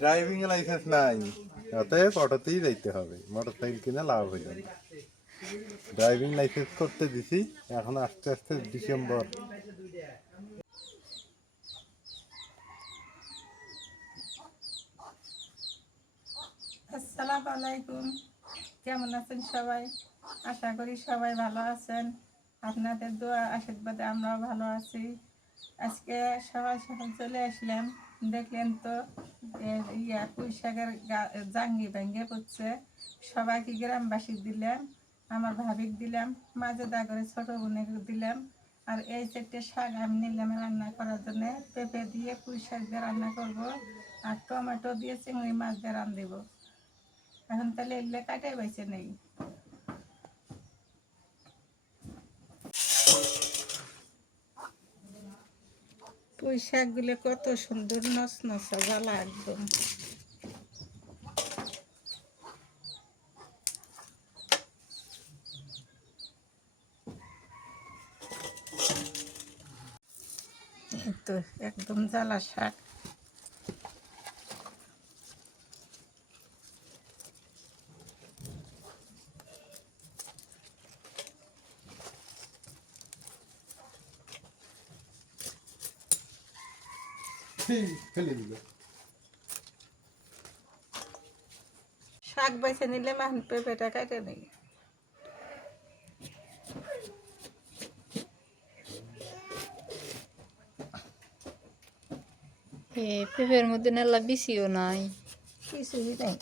Driving licence নাই। অতএব অটোতেই যাইতে হবে। মোটর সাইকেল কিনে লাভ হইল না। ড্রাইভিং লাইসেন্স করতে দিছি। এখন আস্তে আস্তে ডিসেম্বর আসসালামু আলাইকুম। কেমন আছেন সবাই? আশা করি সবাই ভালো আছেন। আপনাদের দোয়া, আশীর্বাদে আমরাও ভালো আছি। আজকে সবাই সকাল চলে আসলাম। দেখলেন তো ইয়া পুঁই শাকের গা- জাঙ্গি ভেঙে পড়ছে। সবাইকে গ্রামবাসী দিলাম, আমার ভাবিক দিলাম, মাঝে দা করে ছোট বোনের দিলাম। আর এই চারটে শাক আমি নিলাম রান্না করার জন্য। পেঁপে দিয়ে পুঁই শাক দিয়ে রান্না করব, আর টমেটো দিয়ে চিংড়ি মাছ দিয়ে রান দেবো এখন তাহলে এগুলো কাটাই বেছে নেই। পুঁই শাকগুলো কত সুন্দর নস নসা জ্বালা একদম। তো একদম জ্বালা শাক। ফেলে দিল। শাক বেছে নিলে এখন পেঁপেটা কেটে নেই এ পেঁপের মধ্যে নাল্লা বিচিও নাই। কিছুই নেই।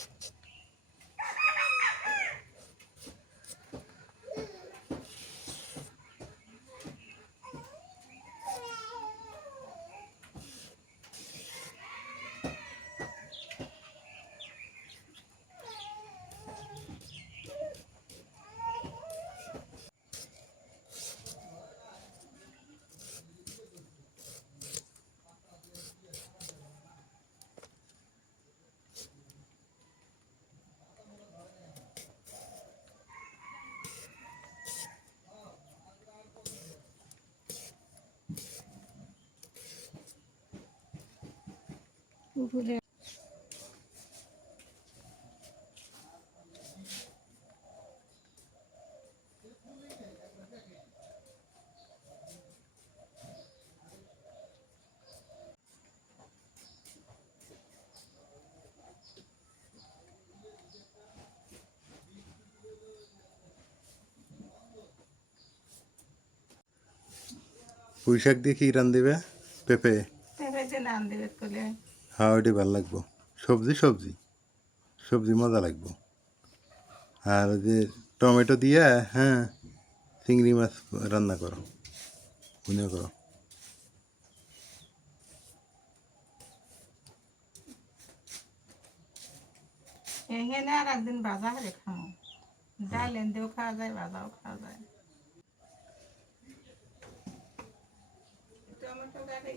উপরে পুঁই শাক দিয়ে কি রান দিবে? পেঁপে? পেঁপে যে নাম দেবে। হ্যাঁ ওইটি ভালো লাগবো। সবজি সবজি। সবজি মজা লাগবো। আর ওই যে টমেটো দিয়ে হ্যাঁ চিংড়ি মাছ রান্না করো। মনে করো। এখানে আর একদিন ভাজা করে খামো ডাল এনতেও খাওয়া যায় ভাজাও খাওয়া যায়। টমেটো গাড়ি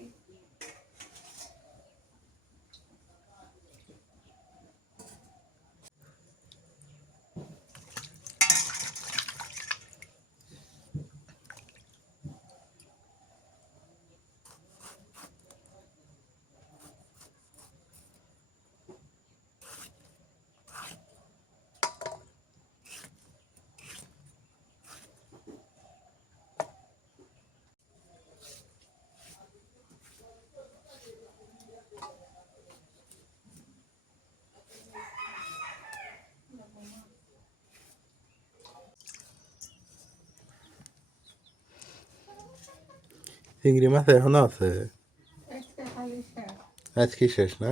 চিংড়ি মাছ এখনও আছে? আজকে শেষ না?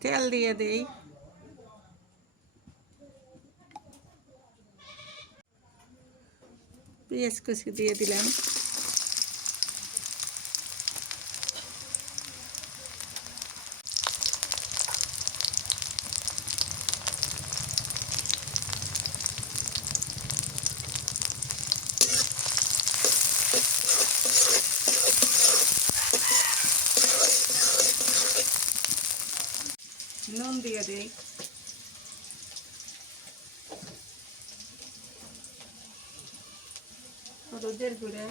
তেল দিয়ে দেই। পেঁয়াজ কুচি দিয়ে দিলাম নুন দিয়ে দিই হলুদের গুঁড়া।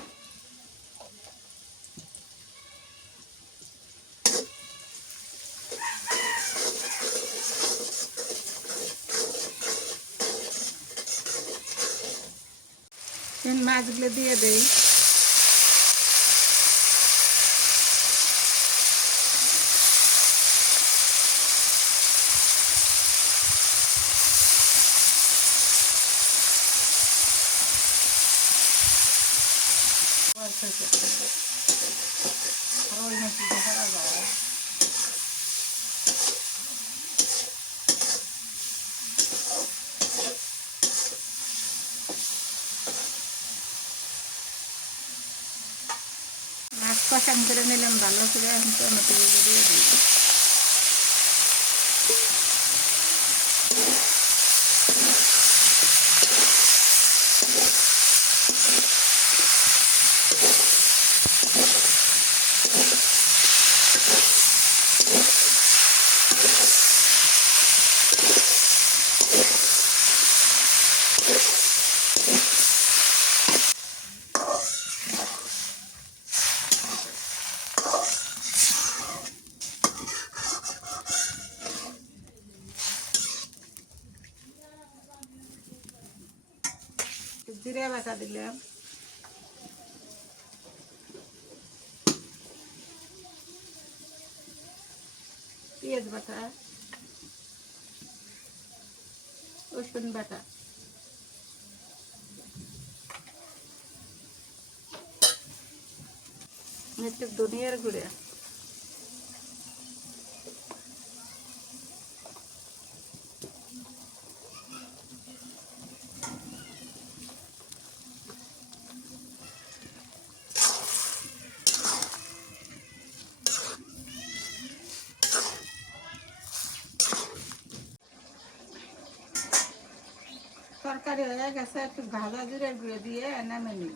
মাছগুলো দিয়ে দেই। মাছ কষান করে নিলাম জিরে বাটা দিলাম। পেঁয়াজ বাটা রসুন বাটা। একটু ধনিয়ার গুঁড়া। তরকারি হয়ে গেছে একটু ভাজা জিরের গুঁড়ো দিয়ে নামে নিই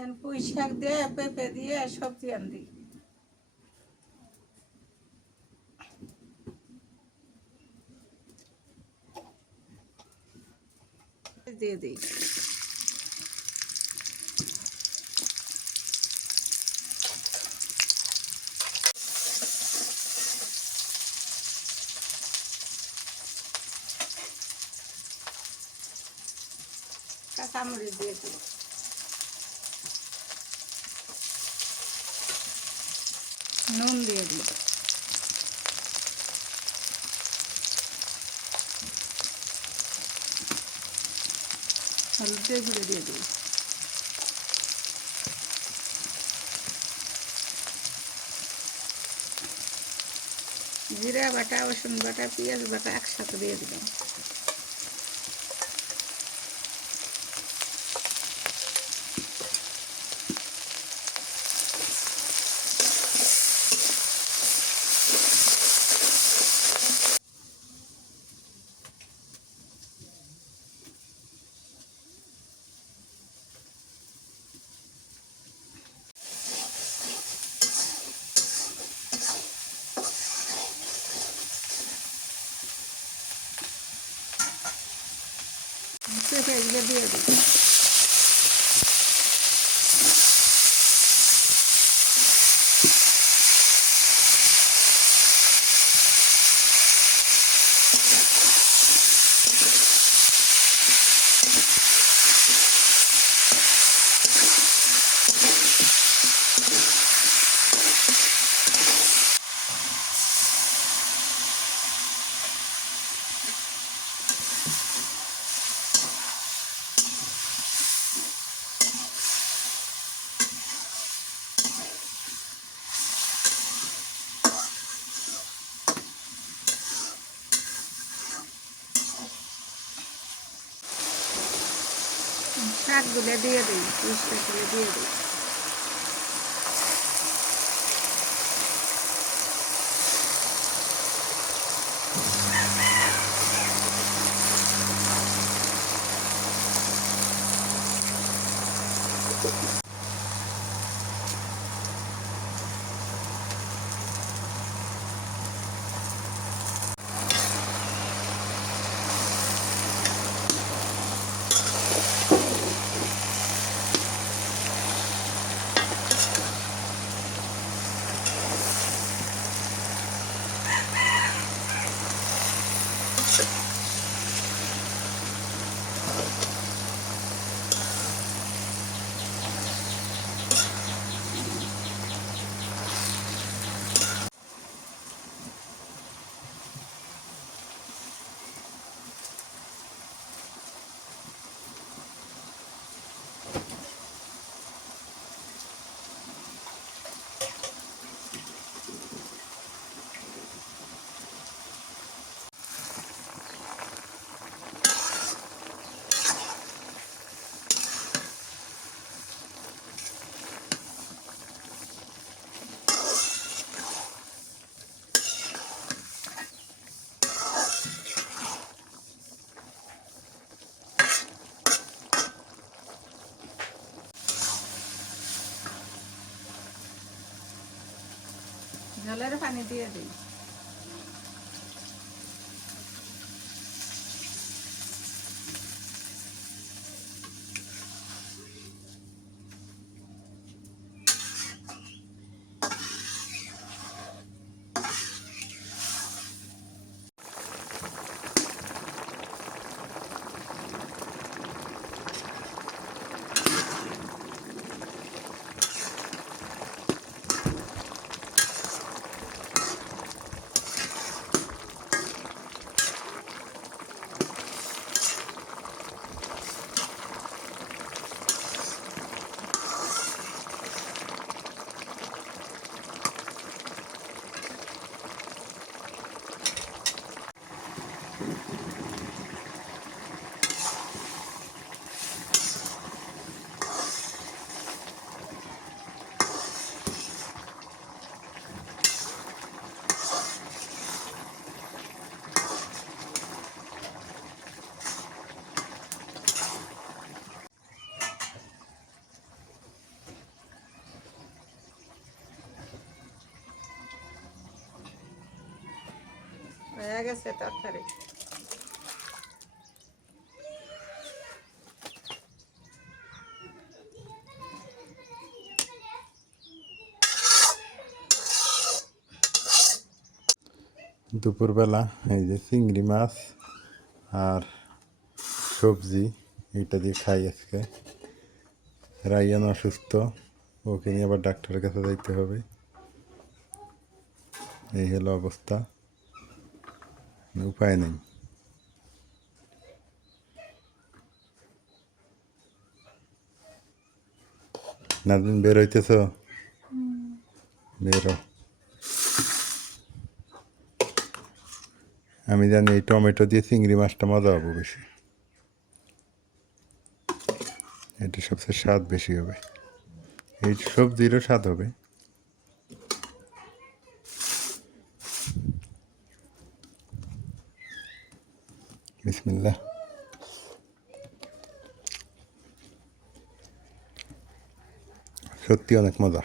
এখন পুঁই শাক দিয়ে পেঁপে দিয়ে সবজি আন দিই দিয়ে দিই। কাঁচামরিচ দিয়ে দিই। নুন দিয়ে দিই। হলুদের গুঁড়ো দিয়ে দিই। জিরা বাটা, রসুন বাটা, পেঁয়াজ বাটা একসাথে দিয়ে দিলাম। শাকগুলো দিয়ে দিই পুঁই শাকগুলো দিয়ে দিই। জলের পানি দিয়ে দিই। হয়ে গেছে তরকারি দুপুরবেলা এই যে চিংড়ি মাছ আর সবজি এটা দিয়ে খাই আজকে। রাইয়ান অসুস্থ, ওকে নিয়ে আবার ডাক্তারের কাছে যাইতে হবে। এই হলো অবস্থা। উপায় নেই নাদিন বের হইতেছ? বেরো আমি জানি এই টমেটো দিয়ে চিংড়ি মাছটা মজা হবে বেশি। এটা সবচেয়ে স্বাদ বেশি হবে। এই সবজিরও স্বাদ হবে। বিসমিল্লাহ। সত্যি অনেক মজা।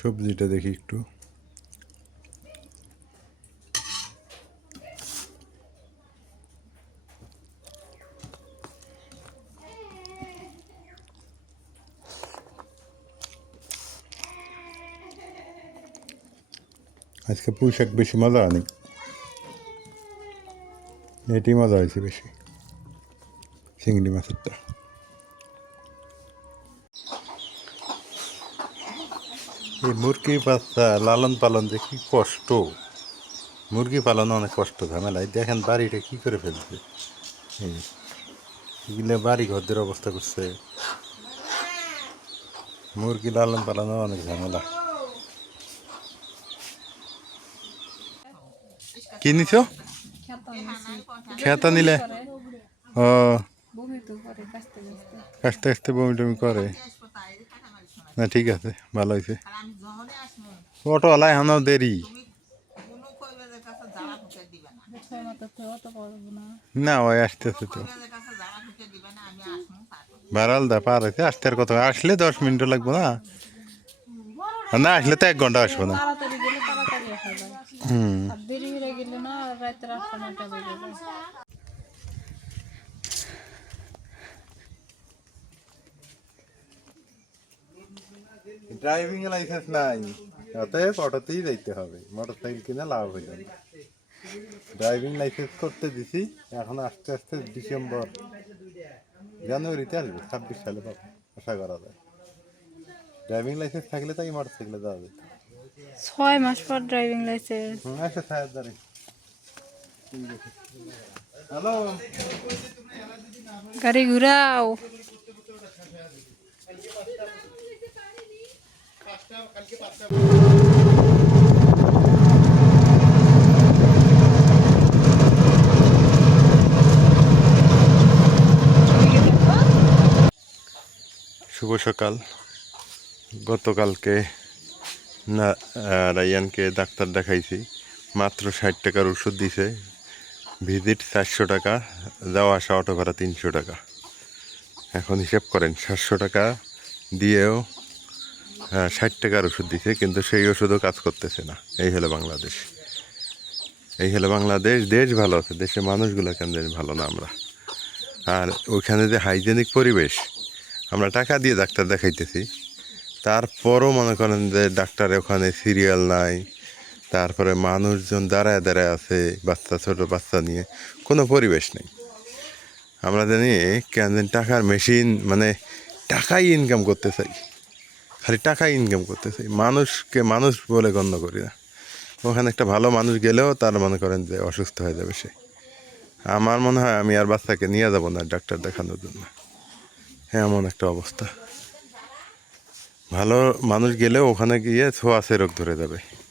সবজিটা দেখি একটু। আজকে পুঁই শাক বেশি মজা হয়নি। এটি মজা হয়েছে বেশি, চিংড়ি মাছেরটা। এই মুরগি বাচ্চা লালন পালন যে কি কষ্ট। মুরগি পালন অনেক কষ্ট, ঝামেলা। এই দেখেন বাড়িটা কি করে ফেলছে। এগুলো বাড়ি ঘরদের অবস্থা করছে। মুরগি লালন পালন অনেক ঝামেলা। কি নিছো খেতা নিলে? ও। বমি তো করে কাছতে কাছতে কাছতে কাছতে বমি টমি করে। না, ঠিক আছে, ভালো হয়েছে। অটোওয়ালা এখনও দেরি। না ওই আসতেছে তো। বারাল দা পার হয়েছে, আসতে আর কত আসলে দশ মিনিট লাগবে না। না, আসলে তো এক ঘণ্টা আসব না। হুম। বেজে যায় ড্রাইভিং লাইসেন্স নাই। অতএব অটোতেই যাইতে হবে। মোটর সাইকেল কিনে লাভ হয়ে যাবে ড্রাইভিং লাইসেন্স করতে দিছি। এখন আস্তে আস্তে ডিসেম্বর জানুয়ারিতে আসবে। ছাব্বিশ সালে পাবো। আশা করা যায়। ড্রাইভিং লাইসেন্স থাকলে তাই মোটর সাইকেলে যাওয়া যেত ছয় মাস পর ড্রাইভিং লাইসেন্স আচ্ছা দাঁড়ি হ্যালো গাড়ি ঘুরাও। শুভ সকাল। গতকালকে না রায়ানকে ডাক্তার দেখাইছি। মাত্র ষাট টাকার ওষুধ দিছে। ভিজিট চারশো টাকা, যাওয়া আসা অটো ভাড়া তিনশো টাকা। এখন হিসাব করেন, সাতশো টাকা দিয়েও ষাট টাকার ওষুধ দিছে, কিন্তু সেই ওষুধও কাজ করতেছে না। এই হলো বাংলাদেশ। এই হলো বাংলাদেশ, দেশ ভালো আছে, দেশের মানুষগুলো কেন জানি ভালো না আমরা। আর ওইখানে যে হাইজেনিক পরিবেশ, আমরা টাকা দিয়ে ডাক্তার দেখাইতেছি। তারপরও মনে করেন যে ডাক্তার ওখানে সিরিয়াল নাই তারপরে মানুষজন দাঁড়ায় দাঁড়ায় আছে বাচ্চা, ছোট বাচ্চা নিয়ে। কোনো পরিবেশ নেই। আমরা জানি কেন টাকার মেশিন মানে টাকাই ইনকাম করতে চাই। খালি টাকাই ইনকাম করতে চাই। মানুষকে মানুষ বলে গণ্য করি না। ওখানে একটা ভালো মানুষ গেলেও তার মনে করেন যে অসুস্থ হয়ে যাবে সে। আমার মনে হয় আমি আর বাচ্চাকে নিয়ে যাব না ডাক্তার দেখানোর জন্য। এমন একটা অবস্থা। ভালো মানুষ গেলেও ওখানে গিয়ে ছোঁয়াশে রোগ ধরে যাবে।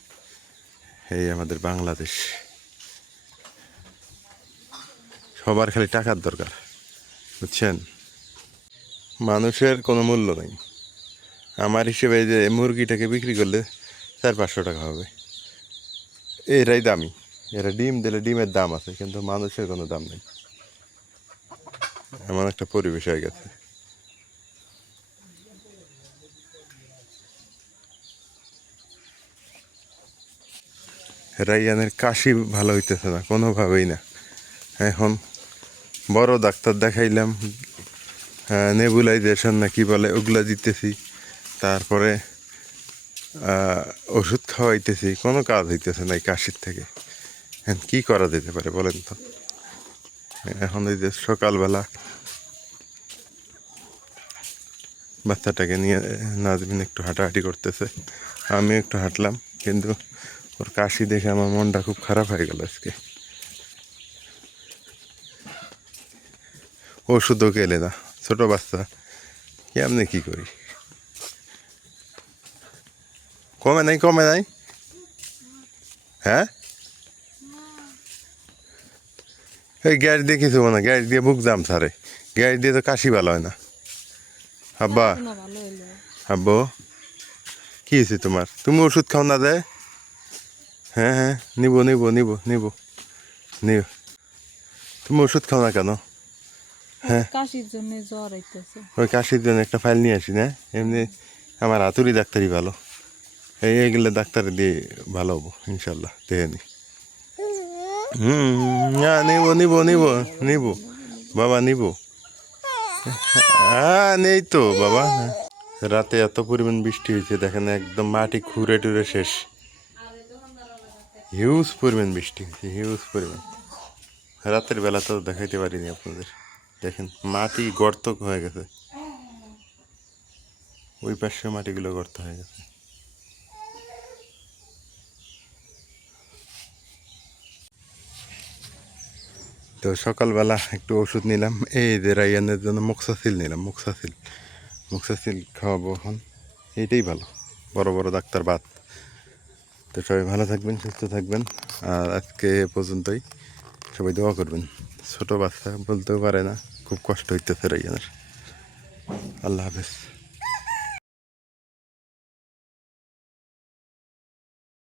এই আমাদের বাংলাদেশ। সবার খালি টাকার দরকার, বুঝছেন? মানুষের কোনো মূল্য নেই। আমার হিসেবে যে মুরগিটাকে বিক্রি করলে চার পাঁচশো টাকা হবে। এরাই দামি। এরা ডিম দিলে ডিমের দাম আছে, কিন্তু মানুষের কোনো দাম নেই। এমন একটা পরিবেশ হয়ে গেছে। রাইয়ানের কাশি ভালো হইতেছে না, কোনোভাবেই না। এখন বড় ডাক্তার দেখাইলাম নেবুলাইজেশন না কি বলে, ওগুলা দিতেছি। তারপরে ওষুধ খাওয়াইতেছি, কোনো কাজ হইতেছে না এই কাশির থেকে। এখন কি করা যেতে পারে বলেন তো? এখন ওই যে সকালবেলা বাচ্চাটাকে নিয়ে, নাজমিন একটু হাঁটাহাঁটি করতেছে। আমি একটু হাঁটলাম, কিন্তু ওর কাশি দেখে আমার মনটা খুব খারাপ হয়ে গেল আজকে। ওষুধও গেলে না ছোট বাচ্চা কেমনে কি করি? কমে নাই কমে নাই? হ্যাঁ? এই গ্যাস দিয়ে কিছু না গ্যাস দিয়ে বুক জাম সারে। গ্যাস দিয়ে তো কাশি ভালো হয় না। আব্বা আব্বু কি হয়েছে তোমার? তুমি ওষুধ খাও না দেয় হ্যাঁ হ্যাঁ নিব নিব নিব নিব নিব তুমি ওষুধ খাও না কেন? হ্যাঁ। কাশির জন্য জ্বর আইতেছে। ওই কাশির জন্য একটা ফাইল নিয়ে আসি না? এমনি আমার হাতুড়ি ডাক্তারই ভালো। এই এগুলো ডাক্তার দিয়ে ভালো হব ইনশাল্লাহ দেখে নি। হুম না নিব নিব নিব নিব। বাবা নিব। হ্যাঁ নেই তো বাবা। রাতে এত পরিমাণ বৃষ্টি হয়েছে দেখেন একদম মাটি খুঁড়ে টুরে শেষ। হিউজ পরিমাণ বৃষ্টি হয়েছে হিউজ পরিমাণ। রাতের বেলা তো দেখাইতে পারিনি আপনাদের। দেখেন, মাটি গর্ত হয়ে গেছে। ওই পাশে মাটিগুলো গর্ত হয়ে গেছে। তো সকালবেলা একটু ওষুধ নিলাম। এই যে রাইয়ানের জন্য মুক্সাসিল নিলাম, মুক্সাসিল। মুক্সাসিল খাওয়াবো এখন। এইটাই ভালো, বড় বড় ডাক্তার বাদ। তো সবাই ভালো থাকবেন, সুস্থ থাকবেন। আর আজকে পর্যন্তই। সবাই দোয়া করবেন। ছোট বাচ্চা বলতেও পারে না, খুব কষ্ট হইতেছে রাইয়ানের আল্লাহ হাফেজ।